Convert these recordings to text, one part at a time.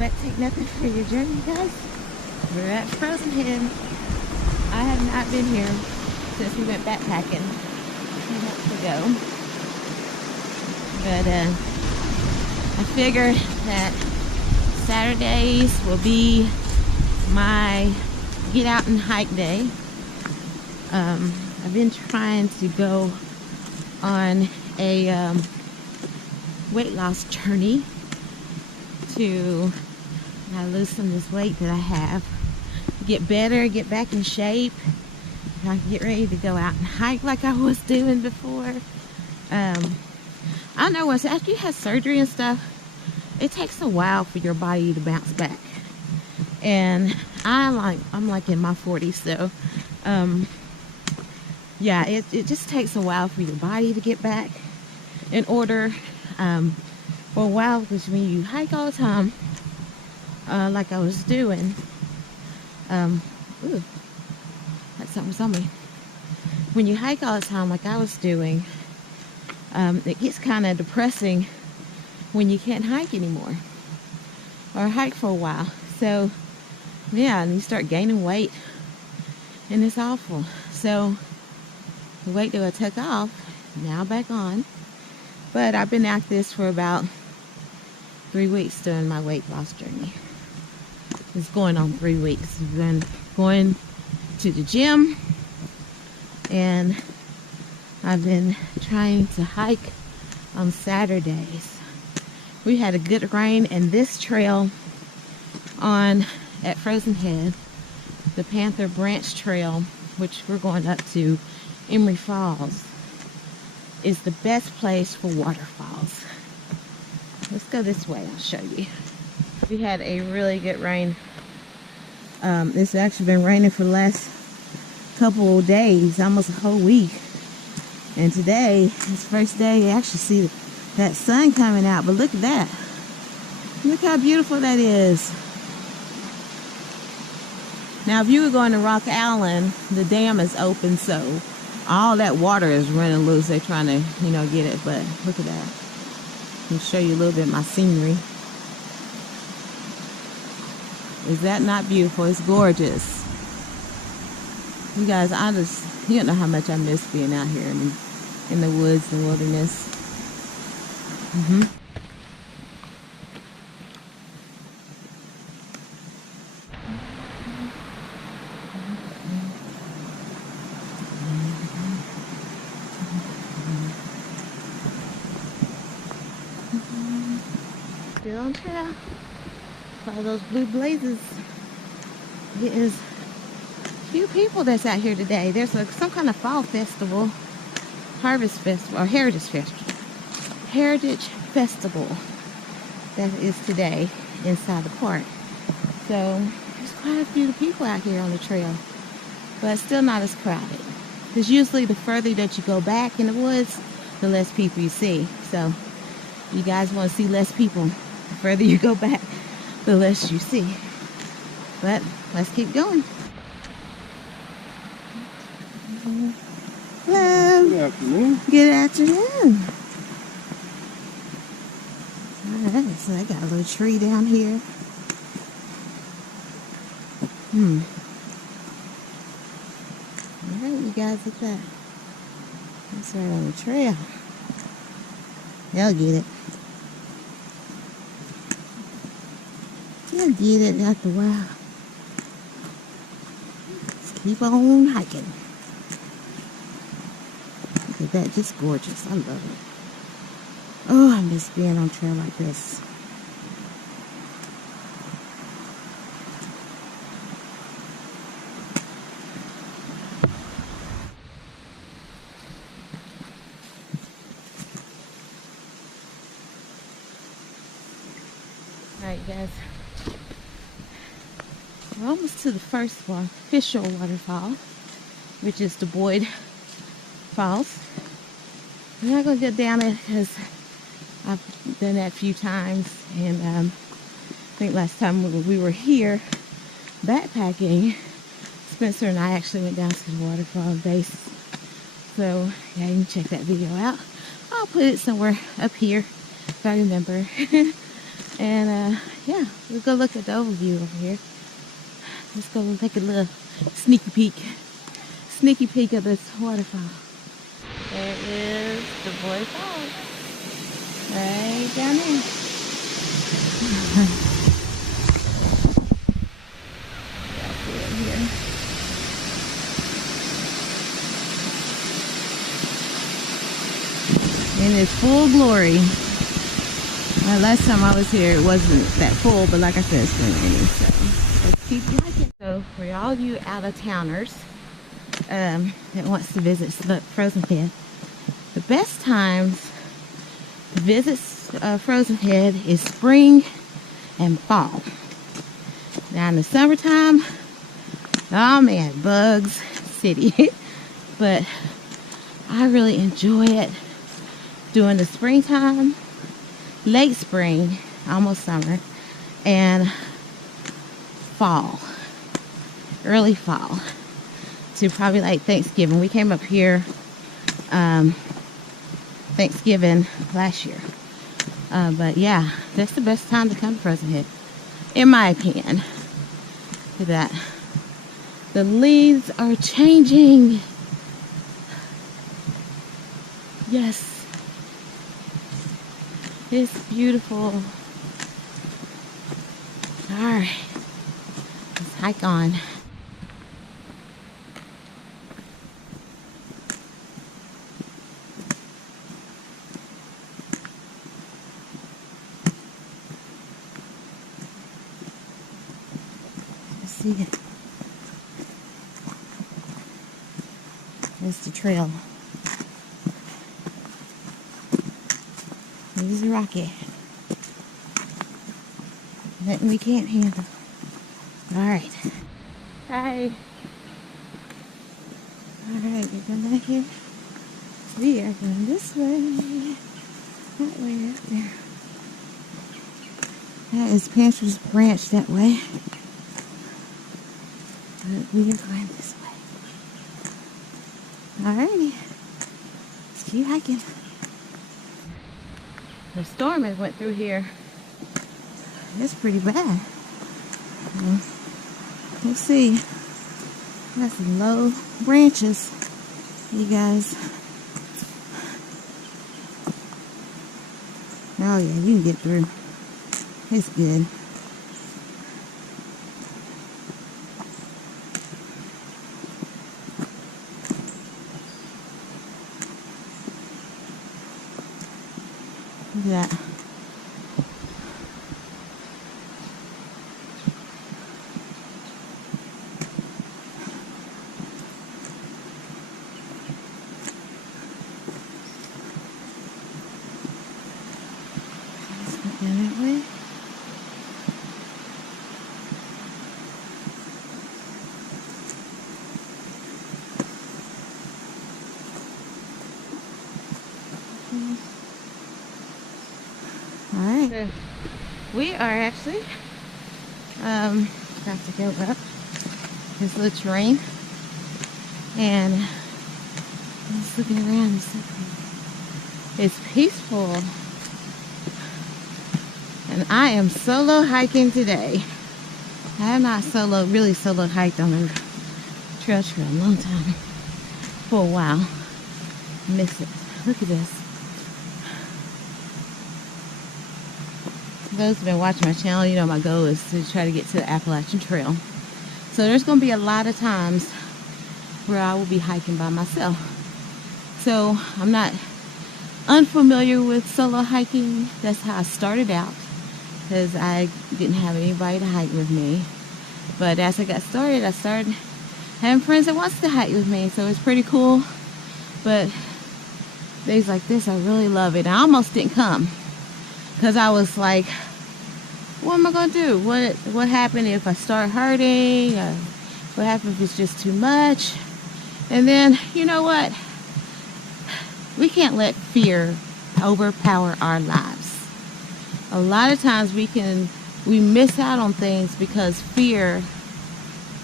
but take nothing for your journey, guys. We're at Frozen Head. I have not been here since we went backpacking 2 months ago. But I figured that Saturdays will be my get out and hike day. I've been trying to go on a weight loss journey to lose some of this weight that I have, get better, get back in shape. I can get ready to go out and hike like I was doing before. I know once after you have surgery and stuff, it takes a while for your body to bounce back. And I'm like in my 40s, so yeah, it just takes a while for your body to get back in order. For a while, because when you hike all the time, like I was doing, ooh, that's something's on me. When you hike all the time, like I was doing, it gets kind of depressing when you can't hike anymore, or hike for a while. So, yeah, and you start gaining weight, and it's awful. So, the weight that I took off, now back on. But I've been at this for about 3 weeks doing my weight loss journey. It's going on 3 weeks. I've been going to the gym, and I've been trying to hike on Saturdays. We had a good rain, and this trail at Frozen Head, the Panther Branch Trail, which we're going up to Emery Falls, is the best place for waterfalls. Let's go this way, I'll show you. We had a really good rain. It's actually been raining for the last couple of days, almost a whole week. And today, it's the first day you actually see that sun coming out. But look at that. Look how beautiful that is. Now, if you were going to Rock Island, the dam is open, so all that water is running loose. They're trying to, get it. But look at that. Let me show you a little bit of my scenery. Is that not beautiful? It's gorgeous. You guys, you don't know how much I miss being out here in the woods and wilderness. Still on trail. All those blue blazes. It is few people that's out here today. There's some kind of fall festival, harvest festival, or heritage festival that is today inside the park. So there's quite a few people out here on the trail, but still not as crowded. Because usually the further that you go back in the woods, the less people you see. So you guys want to see less people. The further you go back, the less you see. But let's keep going. Hello. Good afternoon. Good afternoon. Alright, so I got a little tree down here. Alright, you guys, look at that. That's right on the trail. They'll get it. They'll get it after a while. Let's keep on hiking. Look at that, just gorgeous. I love it. Oh, I miss being on trail like this. Alright guys, we're almost to the first official waterfall, which is the Boyd Falls. I'm not going to get down it because I've done that a few times, and I think last time we were here backpacking, Spencer and I actually went down to the waterfall base. So yeah, you can check that video out. I'll put it somewhere up here if I remember. And yeah, we'll go look at the overview over here. Let's go take a little sneaky peek of this waterfall. There is the Waterfalls, right down there. In its full glory. Last time I was here, it wasn't that full, but like I said, it's been raining, so let's keep hiking. So for all you out-of-towners that wants to visit Frozen Head, the best times to visit Frozen Head is spring and fall. Now in the summertime, oh man, bugs city. But I really enjoy it during the springtime, late spring, almost summer, and fall, early fall, to probably like Thanksgiving. We came up here Thanksgiving last year. But yeah, that's the best time to come to Frozen Head, in my opinion. Look at that. The leaves are changing. Yes. It's beautiful. Alright. Let's hike on. Let's see it. There's the trail. This is rocky. Nothing we can't handle. Alright. Hi. Alright, we're going back here. We are going this way. That way up there. That is Panthers Branch that way. But we are going this way. Alrighty. Let's keep hiking. The storm has went through here. It's pretty bad. Let's see. That's some low branches, you guys. Oh yeah, you can get through. It's good. Look at that. Let's go down that way. Alright, so we are actually about to go up this little terrain, and just looking around, it's peaceful, and I am solo hiking today. I have not really solo hiked on the trails for a long time, for a while. Miss it. Look at this. Those who've been watching my channel, you know my goal is to try to get to the Appalachian Trail. So there's going to be a lot of times where I will be hiking by myself. So I'm not unfamiliar with solo hiking. That's how I started out, because I didn't have anybody to hike with me. But as I got started, I started having friends that wants to hike with me. So it's pretty cool. But days like this, I really love it. I almost didn't come, because I was like, what am I going to do? What happened if I start hurting? What happens if it's just too much? And then, you know what? We can't let fear overpower our lives. A lot of times we miss out on things because fear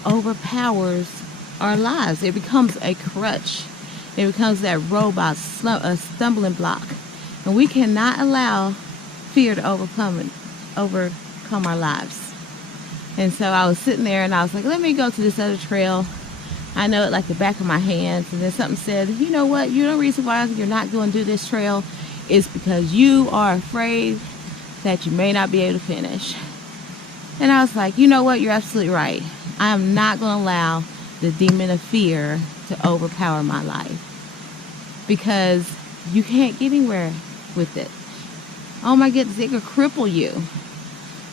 overpowers our lives. It becomes a crutch. It becomes that robot, a stumbling block. And we cannot allow fear to overcome it. overcome our lives. And so I was sitting there and I was like, let me go to this other trail. I know it like the back of my hands. And then something said, you know what? You know the reason why you're not going to do this trail is because you are afraid that you may not be able to finish. And I was like, you know what? You're absolutely right. I am not going to allow the demon of fear to overpower my life, because you can't get anywhere with it. Oh my goodness, it could cripple you.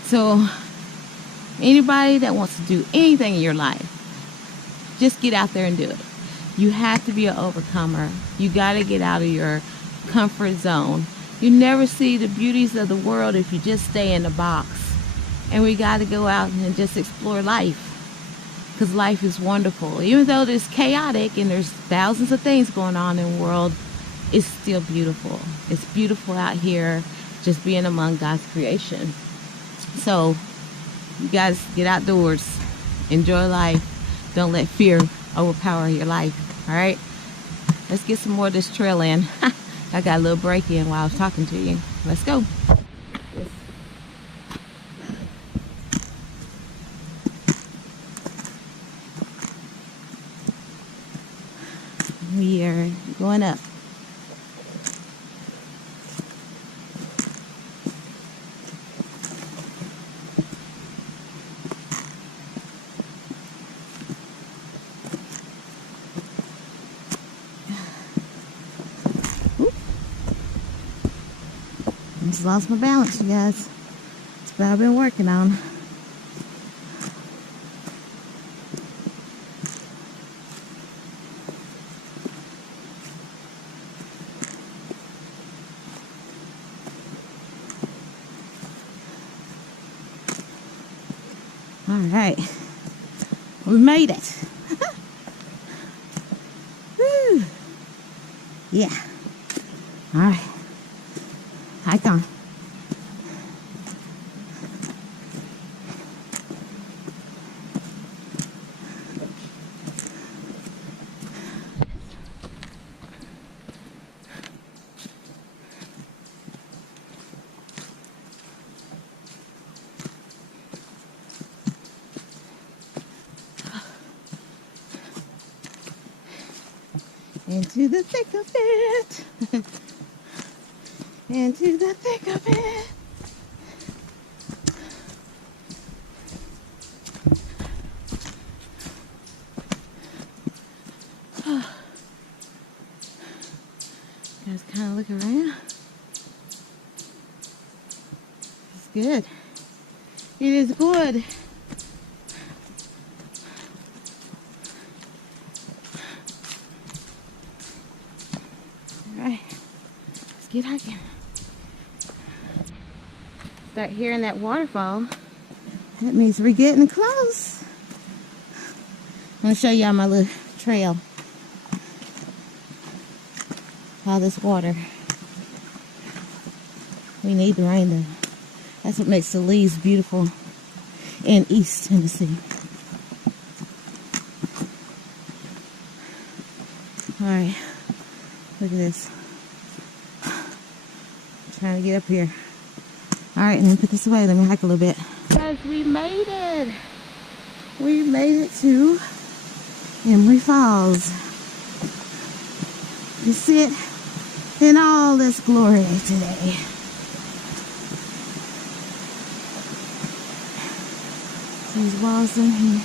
So anybody that wants to do anything in your life, just get out there and do it. You have to be an overcomer. You got to get out of your comfort zone. You never see the beauties of the world if you just stay in the box. And we got to go out and just explore life, because life is wonderful. Even though it's chaotic and there's thousands of things going on in the world, it's still beautiful. It's beautiful out here just being among God's creation. So you guys get outdoors, enjoy life. Don't let fear overpower your life. All right, let's get some more of this trail in. I got a little break in while I was talking to you. Let's go. We are going up. I just lost my balance, you guys. That's what I've been working on. All right, we made it. Woo. Yeah. All right. Hike on. Into the thick of it. Into the thick of it. Guys, kind of look around. It's good. It is good. All right, let's get hiking. Start hearing that waterfall. That means we're getting close. I'm gonna show y'all my little trail. All this water. We need the rain though. That's what makes the leaves beautiful in East Tennessee. All right, look at this. I'm trying to get up here. All right, and then put this away. Let me hike a little bit. Guys, we made it. We made it to Emery Falls. You see it in all this glory today. These walls in here.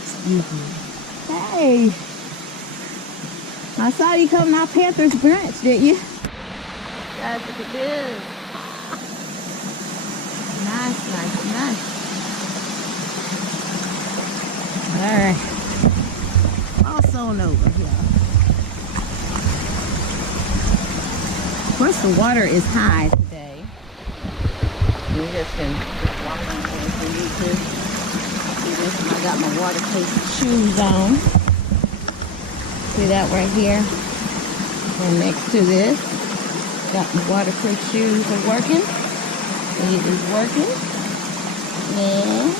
It's beautiful. Hey! I saw you coming out Panther's branch, didn't you? Guys, look at this. Nice, nice, nice. Alright. All sewn over here. Of course, the water is high today. You just can walk on here if you need to. See this? I got my waterproof shoes on. See that right here? And next to this, got my waterproof shoes are working. It is working. And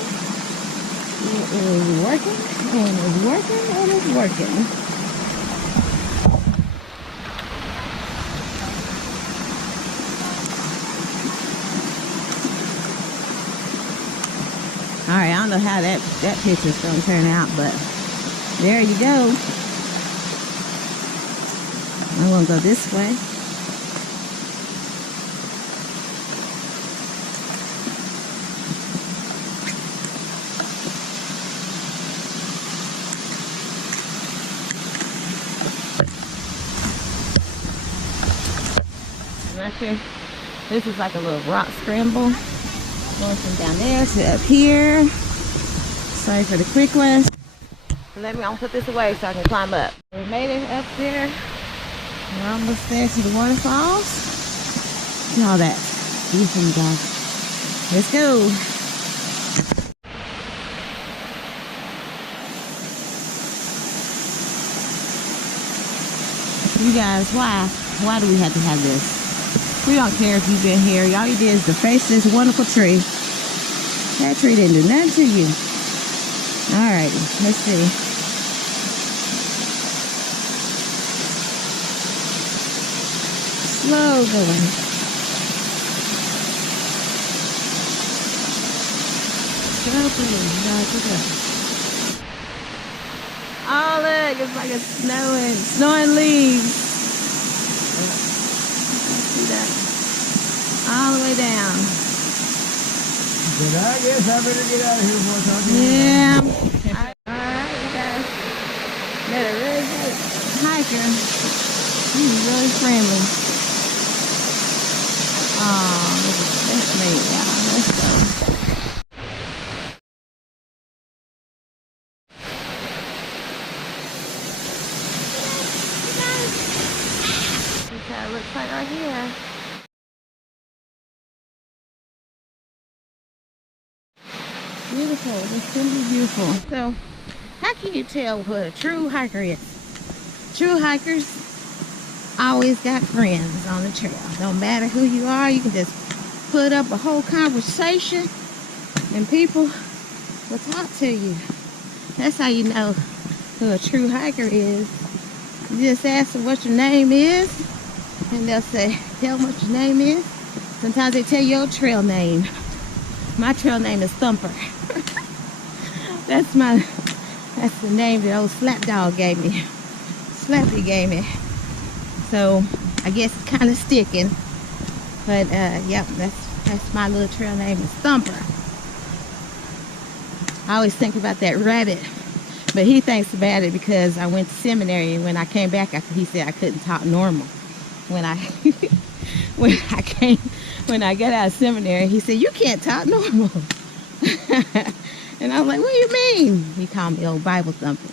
it is working. And it's working. And it's working. All right, I don't know how that picture's gonna turn out, but there you go. I'm gonna go this way. Right here, this is like a little rock scramble. Going from down there to up here. Sorry for the quick one. I'm gonna put this away so I can climb up. We made it up there. We're almost there to the waterfalls. See all that. Beautiful, you guys. Let's go. You guys, why do we have to have this? We don't care if you've been here. All you did is to face this wonderful tree. That tree didn't do nothing to you. Alright, let's see. Slow going. Slow going. Oh look, it's like it's snowing leaves. See that? All the way down. But I guess I better get out of here before talking. Yeah. Alright, you guys. Met a really good hiker. He's really friendly. Oh, that's me. Yeah, let's go. That's how it looks like right here. Beautiful. It's simply beautiful. So, how can you tell what a true hiker is? True hikers always got friends on the trail. No matter who you are, you can just put up a whole conversation and people will talk to you. That's how you know who a true hiker is. You just ask them what your name is and they'll say, tell them what your name is. Sometimes they tell your trail name. My trail name is Thumper. That's the name that old Slap Dog gave me. Slappy gave me. So I guess it's kind of sticking. But yep, that's my little trail name is Thumper. I always think about that rabbit, but he thinks about it because I went to seminary, and when I came back after, he said I couldn't talk normal. When I got out of seminary, he said, you can't talk normal. And I was like, what do you mean? He called me old Bible Thumper.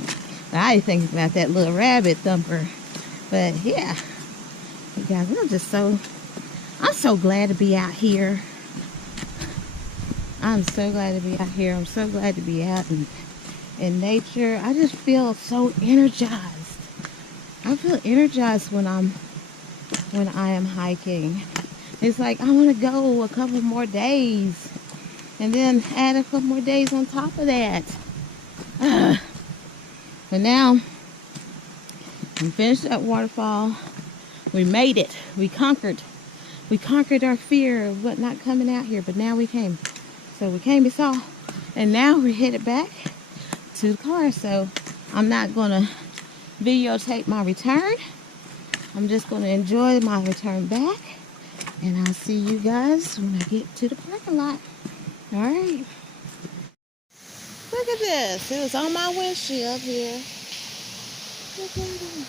But I didn't think about that little rabbit Thumper. But yeah, you guys, I'm so glad to be out here. I'm so glad to be out here. I'm so glad to be out in nature. I just feel so energized. I feel energized when I am hiking. It's like I want to go a couple more days and then add a couple more days on top of that. But now we finished that waterfall. We made it. We conquered our fear of what not coming out here, but now we came. So we came, we saw, and now we're headed back to the car. So I'm not gonna videotape my return. I'm just gonna enjoy my return back, and I'll see you guys when I get to the parking lot. All right. Look at this. It was on my windshield here. Look at it.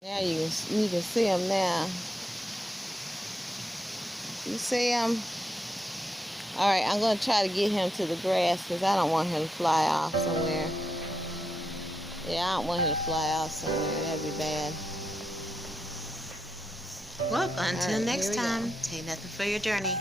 Now you can see them now. You see him? All right, I'm going to try to get him to the grass because I don't want him to fly off somewhere. Yeah, I don't want him to fly off somewhere. That'd be bad. Well, until next time, take nothing for your journey.